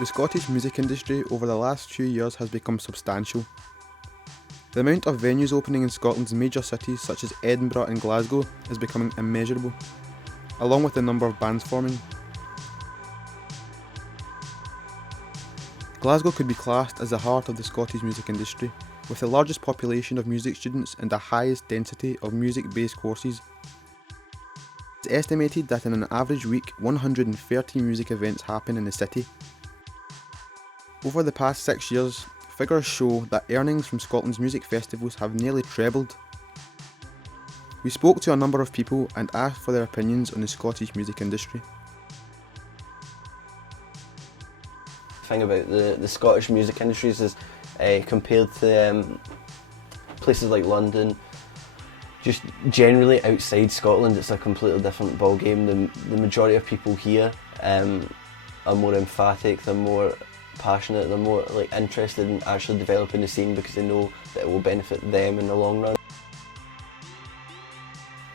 The Scottish music industry over the last few years has become substantial. The amount of venues opening in Scotland's major cities such as Edinburgh and Glasgow is becoming immeasurable, along with the number of bands forming. Glasgow could be classed as the heart of the Scottish music industry, with the largest population of music students and the highest density of music-based courses. It's estimated that in an average week 130 music events happen in the city. Over the past 6 years, figures show that earnings from Scotland's music festivals have nearly trebled. We spoke to a number of people and asked for their opinions on the Scottish music industry. The thing about the Scottish music industries is compared to places like London, just generally outside Scotland it's a completely different ballgame. The majority of people here are more emphatic, they're more passionate, they're more interested in actually developing the scene because they know that it will benefit them in the long run.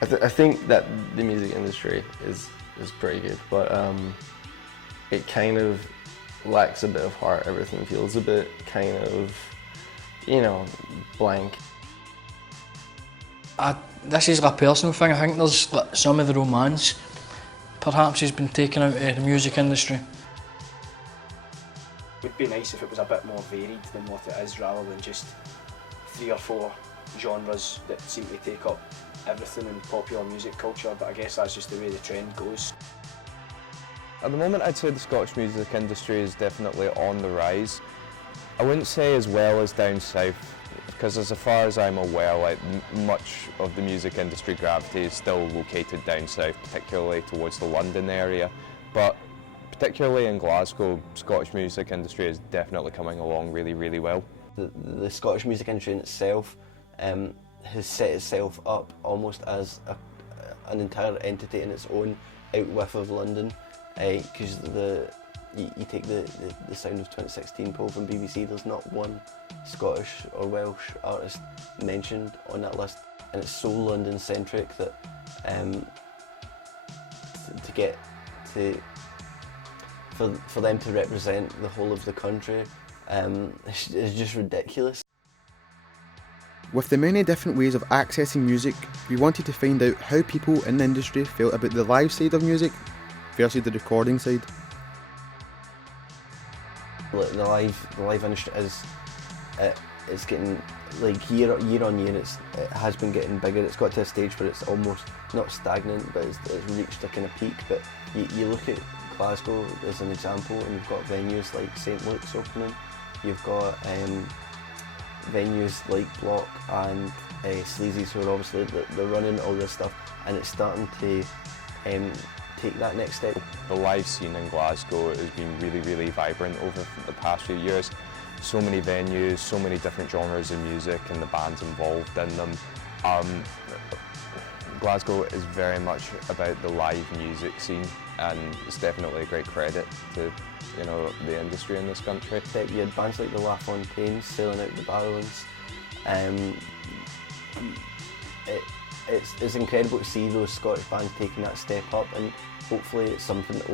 I think that the music industry is pretty good, but it kind of lacks a bit of heart. Everything feels a bit kind of, blank. This is a personal thing. I think there's some of the romance perhaps has been taken out of the music industry. It would be nice if it was a bit more varied than what it is, rather than just 3 or 4 genres that seem to take up everything in popular music culture, but I guess that's just the way the trend goes. At the moment I'd say the Scottish music industry is definitely on the rise. I wouldn't say as well as down south, because as far as I'm aware, much of the music industry gravity is still located down south, particularly towards the London area. But particularly in Glasgow, Scottish music industry is definitely coming along really, really well. The Scottish music industry in itself has set itself up almost as an entire entity in its own out with of London, because you take the Sound of 2016 poll from BBC, there's not one Scottish or Welsh artist mentioned on that list, and it's so London centric that for them to represent the whole of the country is just ridiculous. With the many different ways of accessing music, we wanted to find out how people in the industry felt about the live side of music versus the recording side. The live industry it's getting, year on year, it has been getting bigger. It's got to a stage where it's almost not stagnant, but it's reached a kind of peak. But you look at Glasgow as an example, and you've got venues like St Luke's opening, you've got venues like Block and Sleazy's, who are obviously they're running all this stuff, and it's starting to take that next step. The live scene in Glasgow has been really, really vibrant over the past few years. So many venues, so many different genres of music and the bands involved in them. Glasgow is very much about the live music scene, and it's definitely a great credit to the industry in this country. You had bands like the La Fontaines sailing out the Barrowlands. It's incredible to see those Scottish bands taking that step up, and hopefully it's something that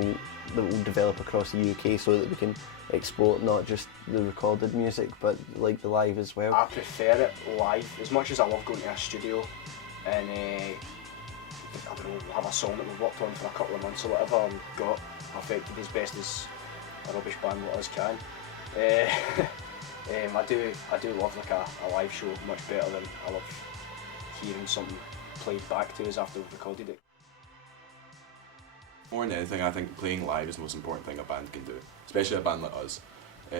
will develop across the UK so that we can export not just the recorded music but the live as well. I prefer it live, as much as I love going to a studio and have a song that we've worked on for a couple of months or whatever and got perfected as best as a rubbish band like us can. I do love a live show much better than I love hearing something played back to us after we've recorded it. More than anything, I think playing live is the most important thing a band can do, especially a band like us. I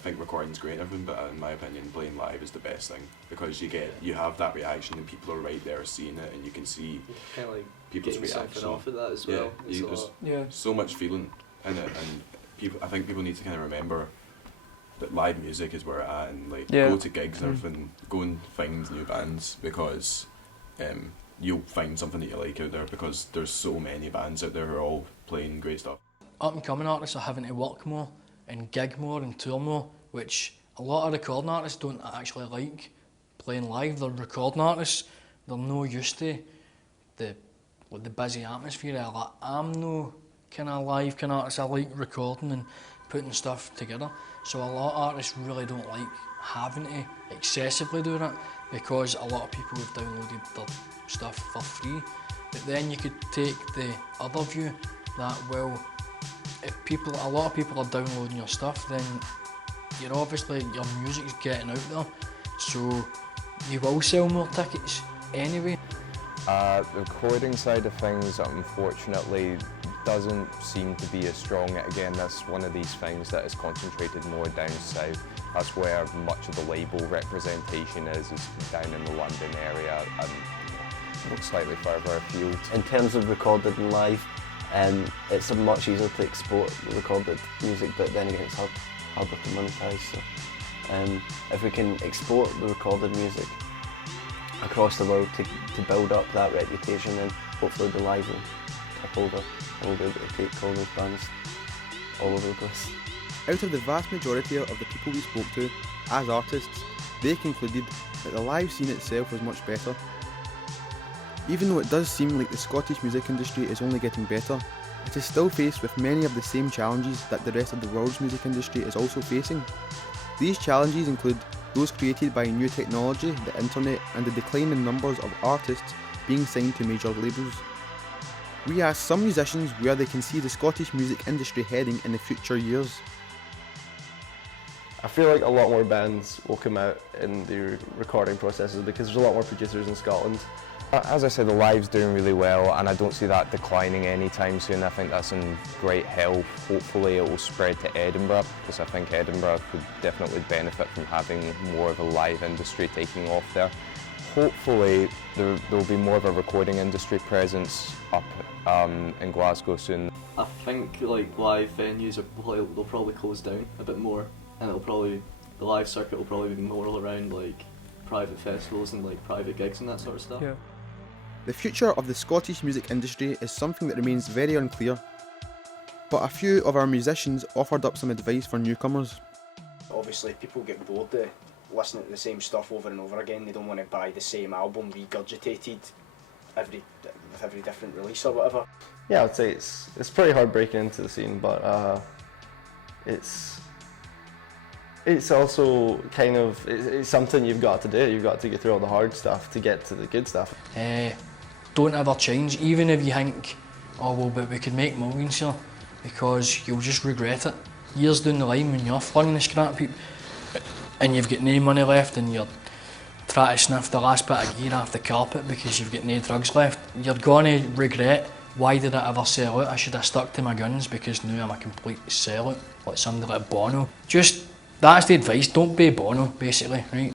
think recording's great and everything, but in my opinion, playing live is the best thing, because you have that reaction and people are right there seeing it, and you can see people's reaction. Off of that as well. There's so much feeling in it, and I think people need to kind of remember that live music is where we're at, and go to gigs and everything, go and find new bands, because you'll find something that you like out there, because there's so many bands out there who are all playing great stuff. Up and coming artists are having to work more and gig more and tour more, which a lot of recording artists don't actually like playing live. They're recording artists, they're no used to the busy atmosphere. I'm no kind of live kind of artist. I like recording and putting stuff together. So a lot of artists really don't like having to excessively do that, because a lot of people have downloaded their stuff for free. But then you could take the other view that, well, if a lot of people are downloading your stuff, then you're obviously, your music's getting out there, so you will sell more tickets anyway. The recording side of things, unfortunately, doesn't seem to be as strong. Again, that's one of these things that is concentrated more down south. That's where much of the label representation is down in the London area and slightly further afield. In terms of recorded and live, it's much easier to export the recorded music, but then again it's harder to monetize. So, if we can export the recorded music across the world to build up that reputation, then hopefully the live will tip over and we'll be able to take all those bands all over the place. Out of the vast majority of the people we spoke to, as artists, they concluded that the live scene itself was much better. Even though it does seem like the Scottish music industry is only getting better, it is still faced with many of the same challenges that the rest of the world's music industry is also facing. These challenges include those created by new technology, the internet, and the decline in numbers of artists being signed to major labels. We asked some musicians where they can see the Scottish music industry heading in the future years. I feel like a lot more bands will come out in the recording processes because there's a lot more producers in Scotland. As I said, the live's doing really well, and I don't see that declining anytime soon. I think that's in great health. Hopefully it will spread to Edinburgh, because I think Edinburgh could definitely benefit from having more of a live industry taking off there. Hopefully there will be more of a recording industry presence up in Glasgow soon. I think like live venues they'll probably close down a bit more, and the live circuit will probably be more around like private festivals and like private gigs and that sort of stuff. Yeah. The future of the Scottish music industry is something that remains very unclear, but a few of our musicians offered up some advice for newcomers. Obviously people get bored of listening to the same stuff over and over again. They don't want to buy the same album regurgitated with every different release or whatever. Yeah, I'd say it's pretty hard breaking into the scene, but it's also kind of it's something you've got to do. You've got to get through all the hard stuff to get to the good stuff. Don't ever change, even if you think, oh well, but we could make millions here, because you'll just regret it. Years down the line when you're flinging the scrap heap and you've got no money left and you're trying to sniff the last bit of gear off the carpet because you've got no drugs left, you're going to regret, why did I ever sell out? I should have stuck to my guns, because now I'm a complete sellout, like somebody like Bono. Just, that's the advice, don't be Bono basically, right?